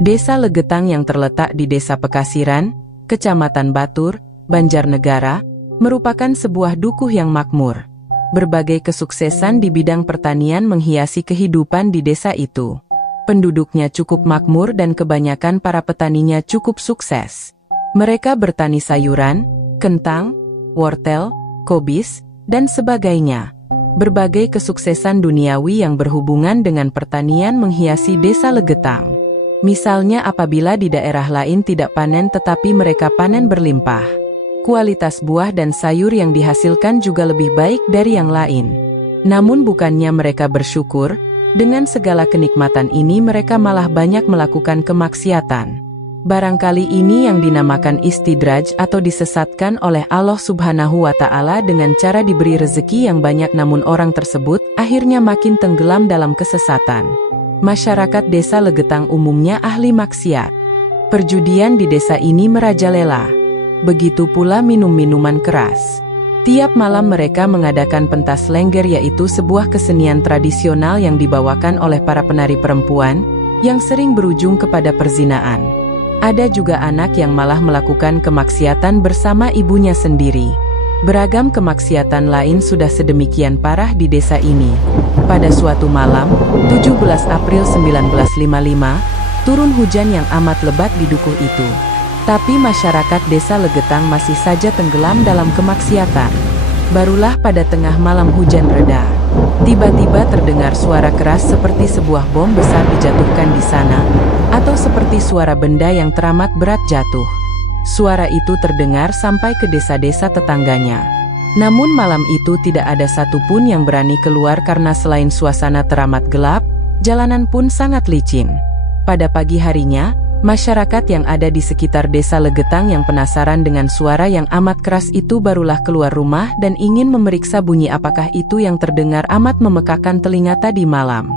Desa Legetang yang terletak di Desa Pekasiran, Kecamatan Batur, Banjarnegara, merupakan sebuah dukuh yang makmur. Berbagai kesuksesan di bidang pertanian menghiasi kehidupan di desa itu. Penduduknya cukup makmur dan kebanyakan para petaninya cukup sukses. Mereka bertani sayuran, kentang, wortel, kobis, dan sebagainya. Berbagai kesuksesan duniawi yang berhubungan dengan pertanian menghiasi Desa Legetang. Misalnya apabila di daerah lain tidak panen tetapi mereka panen berlimpah. Kualitas buah dan sayur yang dihasilkan juga lebih baik dari yang lain. Namun bukannya mereka bersyukur, dengan segala kenikmatan ini mereka malah banyak melakukan kemaksiatan. Barangkali ini yang dinamakan istidraj atau disesatkan oleh Allah Subhanahu wa Ta'ala dengan cara diberi rezeki yang banyak namun orang tersebut akhirnya makin tenggelam dalam kesesatan. Masyarakat Desa Legetang umumnya ahli maksiat. Perjudian di desa ini merajalela. Begitu pula minum-minuman keras. Tiap malam mereka mengadakan pentas lengger, yaitu sebuah kesenian tradisional yang dibawakan oleh para penari perempuan, yang sering berujung kepada perzinaan. Ada juga anak yang malah melakukan kemaksiatan bersama ibunya sendiri. Beragam kemaksiatan lain sudah sedemikian parah di desa ini. Pada suatu malam, 17 April 1955, turun hujan yang amat lebat di dukuh itu. Tapi masyarakat Desa Legetang masih saja tenggelam dalam kemaksiatan. Barulah pada tengah malam hujan reda. Tiba-tiba terdengar suara keras seperti sebuah bom besar dijatuhkan di sana, atau seperti suara benda yang teramat berat jatuh. Suara itu terdengar sampai ke desa-desa tetangganya. Namun malam itu tidak ada satupun yang berani keluar karena selain suasana teramat gelap, jalanan pun sangat licin. Pada pagi harinya, masyarakat yang ada di sekitar Desa Legetang yang penasaran dengan suara yang amat keras itu barulah keluar rumah dan ingin memeriksa bunyi apakah itu yang terdengar amat memekakan telinga tadi malam.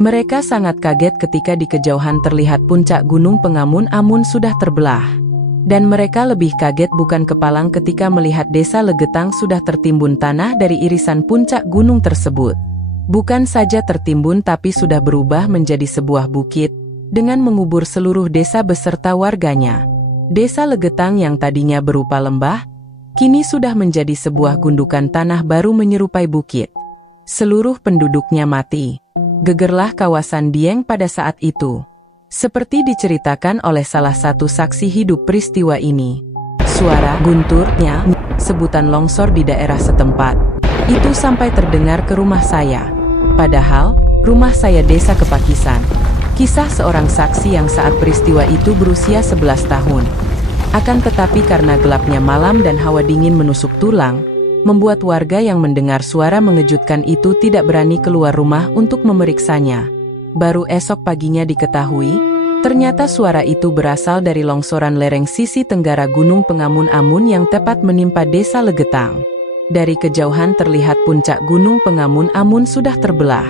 Mereka sangat kaget ketika di kejauhan terlihat puncak Gunung Pengamun-Amun sudah terbelah. Dan mereka lebih kaget bukan kepalang ketika melihat Desa Legetang sudah tertimbun tanah dari irisan puncak gunung tersebut. Bukan saja tertimbun tapi sudah berubah menjadi sebuah bukit, dengan mengubur seluruh desa beserta warganya. Desa Legetang yang tadinya berupa lembah, kini sudah menjadi sebuah gundukan tanah baru menyerupai bukit. Seluruh penduduknya mati. Gegerlah kawasan Dieng pada saat itu. Seperti diceritakan oleh salah satu saksi hidup peristiwa ini. Suara gunturnya, sebutan longsor di daerah setempat, itu sampai terdengar ke rumah saya. Padahal, rumah saya Desa Kepakisan. Kisah seorang saksi yang saat peristiwa itu berusia 11 tahun. Akan tetapi karena gelapnya malam dan hawa dingin menusuk tulang, membuat warga yang mendengar suara mengejutkan itu tidak berani keluar rumah untuk memeriksanya. Baru esok paginya diketahui, ternyata suara itu berasal dari longsoran lereng sisi tenggara Gunung Pengamun-Amun yang tepat menimpa Desa Legetang. Dari kejauhan terlihat puncak Gunung Pengamun-Amun sudah terbelah.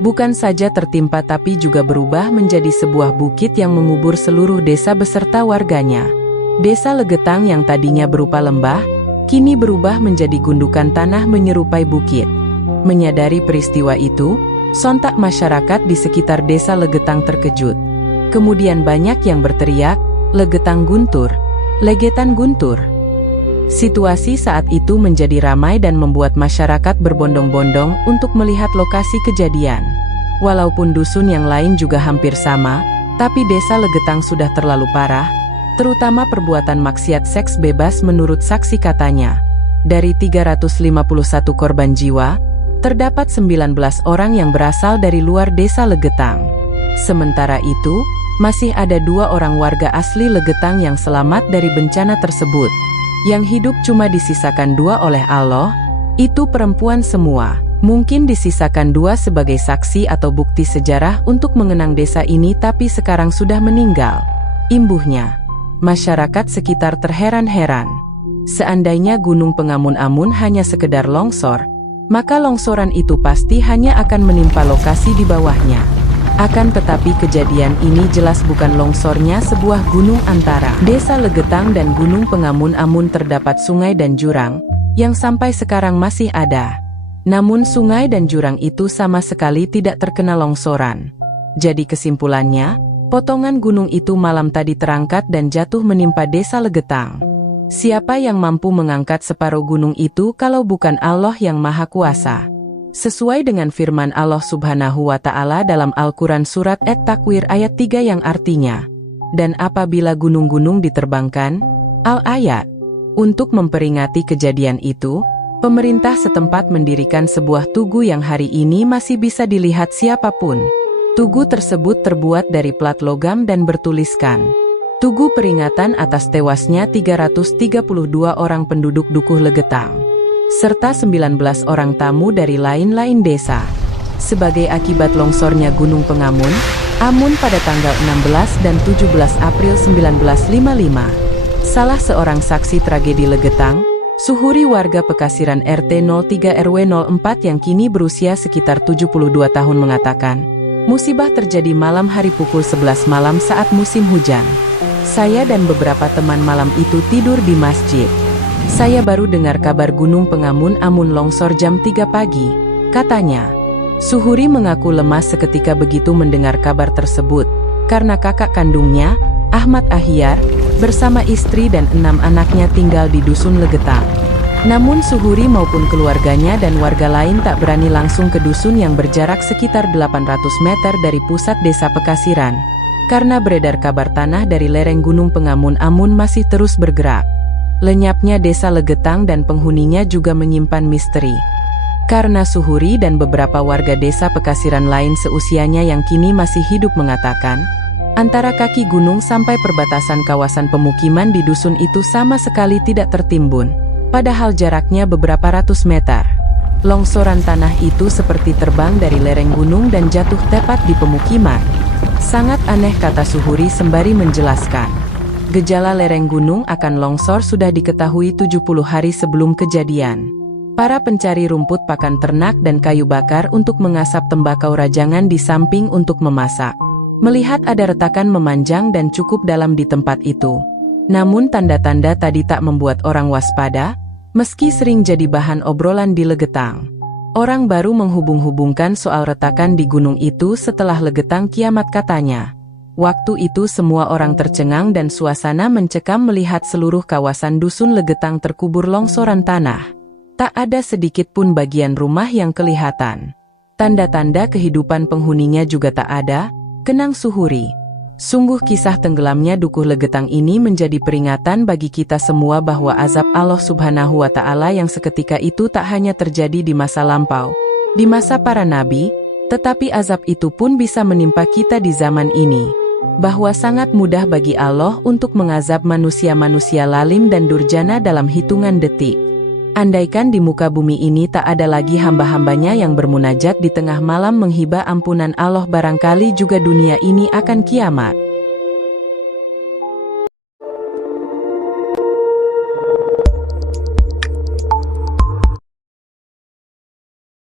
Bukan saja tertimpa tapi juga berubah menjadi sebuah bukit yang mengubur seluruh desa beserta warganya. Desa Legetang yang tadinya berupa lembah, kini berubah menjadi gundukan tanah menyerupai bukit. Menyadari peristiwa itu, sontak masyarakat di sekitar Desa Legetang terkejut. Kemudian banyak yang berteriak, "Legetang guntur! Legetan guntur!" Situasi saat itu menjadi ramai dan membuat masyarakat berbondong-bondong untuk melihat lokasi kejadian. Walaupun dusun yang lain juga hampir sama, tapi Desa Legetang sudah terlalu parah, terutama perbuatan maksiat seks bebas menurut saksi katanya. Dari 351 korban jiwa, terdapat 19 orang yang berasal dari luar Desa Legetang. Sementara itu, masih ada 2 orang warga asli Legetang yang selamat dari bencana tersebut. Yang hidup cuma disisakan 2 oleh Allah, itu perempuan semua. Mungkin disisakan 2 sebagai saksi atau bukti sejarah untuk mengenang desa ini tapi sekarang sudah meninggal. Imbuhnya, masyarakat sekitar terheran-heran. Seandainya Gunung Pengamun-Amun hanya sekedar longsor, maka longsoran itu pasti hanya akan menimpa lokasi di bawahnya. Akan tetapi kejadian ini jelas bukan longsornya sebuah gunung. Antara Desa Legetang dan Gunung Pengamun-Amun terdapat sungai dan jurang, yang sampai sekarang masih ada. Namun sungai dan jurang itu sama sekali tidak terkena longsoran. Jadi kesimpulannya, Potongan gunung itu malam tadi terangkat dan jatuh menimpa desa Legetang. Siapa yang mampu mengangkat separuh gunung itu kalau bukan Allah yang Maha Kuasa? Sesuai dengan firman Allah Subhanahu wa Ta'ala dalam Al-Quran Surat At-Takwir ayat 3 yang artinya, "Dan apabila gunung-gunung diterbangkan," Al-Ayat. Untuk memperingati kejadian itu, pemerintah setempat mendirikan sebuah tugu yang hari ini masih bisa dilihat siapapun. Tugu tersebut terbuat dari plat logam dan bertuliskan, "Tugu peringatan atas tewasnya 332 orang penduduk Dukuh Legetang, serta 19 orang tamu dari lain-lain desa, sebagai akibat longsornya Gunung Pengamun, Amun pada tanggal 16 dan 17 April 1955. Salah seorang saksi tragedi Legetang, Suhuri warga Pekasiran RT 03 RW 04 yang kini berusia sekitar 72 tahun mengatakan, musibah terjadi malam hari pukul 11 malam saat musim hujan. Saya dan beberapa teman malam itu tidur di masjid. Saya baru dengar kabar Gunung Pengamun Amun longsor jam 3 pagi, katanya. Suhuri mengaku lemas seketika begitu mendengar kabar tersebut, karena kakak kandungnya, Ahmad Ahyar, bersama istri dan 6 anaknya tinggal di Dusun Legetang. Namun Suhuri maupun keluarganya dan warga lain tak berani langsung ke dusun yang berjarak sekitar 800 meter dari pusat desa Pekasiran, karena beredar kabar tanah dari lereng Gunung Pengamun Amun masih terus bergerak. Lenyapnya desa Legetang dan penghuninya juga menyimpan misteri. Karena Suhuri dan beberapa warga desa Pekasiran lain seusianya yang kini masih hidup mengatakan, antara kaki gunung sampai perbatasan kawasan pemukiman di dusun itu sama sekali tidak tertimbun, padahal jaraknya beberapa ratus meter. Longsoran tanah itu seperti terbang dari lereng gunung dan jatuh tepat di pemukiman. Sangat aneh, kata Suhuri sembari menjelaskan. Gejala lereng gunung akan longsor sudah diketahui 70 hari sebelum kejadian. Para pencari rumput pakan ternak dan kayu bakar untuk mengasap tembakau rajangan di samping untuk memasak. Melihat ada retakan memanjang dan cukup dalam di tempat itu. Namun tanda-tanda tadi tak membuat orang waspada, meski sering jadi bahan obrolan di Legetang. Orang baru menghubung-hubungkan soal retakan di gunung itu setelah Legetang kiamat, katanya. Waktu itu semua orang tercengang dan suasana mencekam melihat seluruh kawasan dusun Legetang terkubur longsoran tanah. Tak ada sedikit pun bagian rumah yang kelihatan. Tanda-tanda kehidupan penghuninya juga tak ada, kenang Suhuri. Sungguh kisah tenggelamnya Dukuh Legetang ini menjadi peringatan bagi kita semua bahwa azab Allah Subhanahu wa Ta'ala yang seketika itu tak hanya terjadi di masa lampau, di masa para nabi, tetapi azab itu pun bisa menimpa kita di zaman ini. Bahwa sangat mudah bagi Allah untuk mengazab manusia-manusia lalim dan durjana dalam hitungan detik. Andaikan di muka bumi ini tak ada lagi hamba-hambanya yang bermunajat di tengah malam menghibah ampunan Allah, barangkali juga dunia ini akan kiamat.